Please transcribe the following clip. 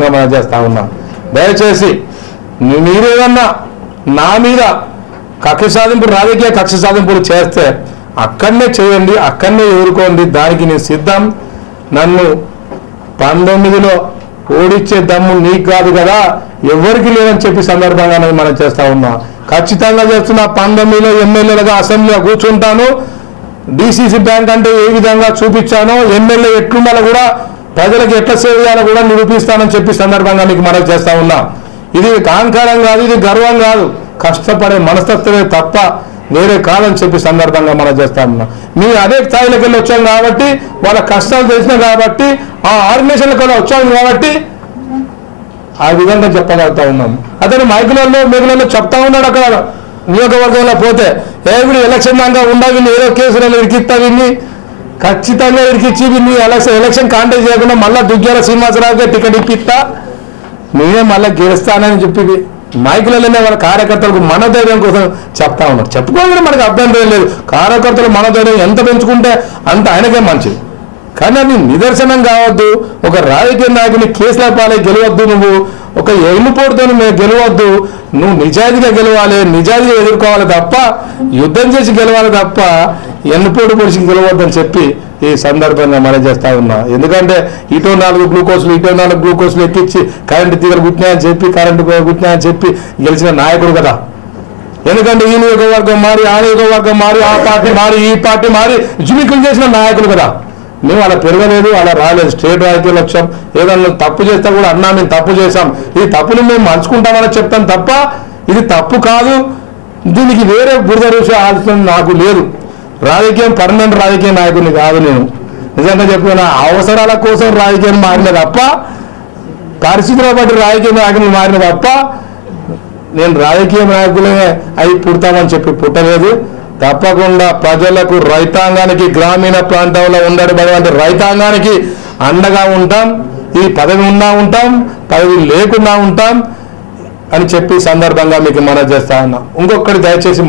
మనం చేస్తా ఉన్నాం. దయచేసి మీరేదన్నా నా మీద కక్ష సాధింపులు రాజకీయ కక్ష సాధింపులు చేస్తే అక్కడనే చేయండి, అక్కడనే ఎదుర్కోండి, దానికి నేను సిద్ధం. నన్ను 19లో ఓడించే దమ్ము నీకు కాదు కదా, ఎవరికి లేదని చెప్పి సందర్భంగా మనం చేస్తా ఉన్నాం. ఖచ్చితంగా చేస్తున్నా. 19లో ఎమ్మెల్యేలుగా అసెంబ్లీలో కూర్చుంటాను. డిసిసి బ్యాంక్ అంటే ఏ విధంగా చూపించానో, ఎమ్మెల్యే ఎట్లుండాలో కూడా, ప్రజలకు ఎట్లా సేవ చేయాలో కూడా నిరూపిస్తానని చెప్పి సందర్భంగా మీకు మనం చేస్తా ఉన్నా. ఇది అహంకారం కాదు, ఇది గర్వం కాదు, కష్టపడే మనస్తత్వమే తప్ప వేరే కాదని చెప్పి సందర్భంగా మనం చేస్తా ఉన్నాం. మీరు అదే స్థాయిలోకి వెళ్ళి వచ్చాం కాబట్టి, వాళ్ళ కష్టాలు తెలిసినా కాబట్టి, ఆ ఆర్గనైజేషన్లకు వచ్చాము కాబట్టి ఆ విధంగా చెప్పగలుగుతా ఉన్నాం. అతను మేకులలో చెప్తా ఉన్నాడు. అక్కడ నియోజకవర్గంలో పోతే ఎవరి ఎలక్షన్ దాకా ఉండా విని ఏదో కేసులలో ఇరికిస్తా విని ఖచ్చితంగా ఇరికిచ్చి విని ఎలక్షన్ కాంటాక్ట్ చేయకుండా మళ్ళీ దుగ్గ్యాల శ్రీనివాసరావుకే టికెట్ ఇప్పిస్తా, నేనే మళ్ళీ గెలుస్తానని చెప్పి నాయకులలోనే వాళ్ళ కార్యకర్తలకు మనోధైర్యం కోసం చెప్తా ఉన్నారు. చెప్పుకోవాలని మనకు అభ్యంతరం లేదు. కార్యకర్తలు మనోధైర్యం ఎంత పెంచుకుంటే అంత ఆయనకే మంచిది. కానీ అది నిదర్శనం కావద్దు. ఒక రాజకీయ నాయకుని కేసుల పాలే గెలవద్దు, నువ్వు ఒక ఎన్నుపోటుతో గెలవద్దు. నువ్వు నిజాయితీగా గెలవాలి, నిజాయితీగా ఎదుర్కోవాలి తప్ప, యుద్ధం చేసి గెలవాలి తప్ప ఎన్నుపోటు పొడిచి గెలవద్దని చెప్పి ఈ సందర్భంగా మనం చేస్తా ఉన్నా. ఎందుకంటే ఇటో 4 గ్లూకోజ్లు ఎక్కించి కరెంటు తీగలు గుట్టినాయని చెప్పి, కరెంటు గుట్టినాయని చెప్పి గెలిచిన నాయకుడు కదా. ఎందుకంటే ఈ నియోజకవర్గం మారి, ఆ నియోజకవర్గం మారి, ఆ పార్టీ మారి, ఈ పార్టీ మారి జిమికులు చేసిన నాయకులు కదా. మేము అలా పెరగలేదు, అలా రాలేదు. స్టేట్ రాజకీయ లక్ష్యం ఏదన్నా తప్పు చేస్తే కూడా అన్నా మేము తప్పు చేశాం, ఈ తప్పుని మేము మలుచుకుంటామని చెప్తాం తప్ప ఇది తప్పు కాదు, దీనికి వేరే బురద రుచి ఆలోచన నాకు లేదు. రాజకీయం పర్మనెంట్ రాజకీయ నాయకుడిని కాదు నేను. నిజంగా చెప్తున్నా, అవసరాల కోసం రాజకీయం మారిన తప్ప, పరిస్థితుల బట్టి రాజకీయ నాయకులు మారిన తప్ప నేను రాజకీయ నాయకులే అయి పుడతామని చెప్పి పుట్టలేదు. తప్పకుండా ప్రజలకు, రైతాంగానికి, గ్రామీణ ప్రాంతంలో ఉండబడే రైతాంగానికి అండగా ఉంటాం. ఈ పదవి ఉన్నా ఉంటాం, పదవి లేకుండా ఉంటాం అని చెప్పి సందర్భంగా మీకు మనం చేస్తా ఉన్నా. ఇంకొకటి దయచేసి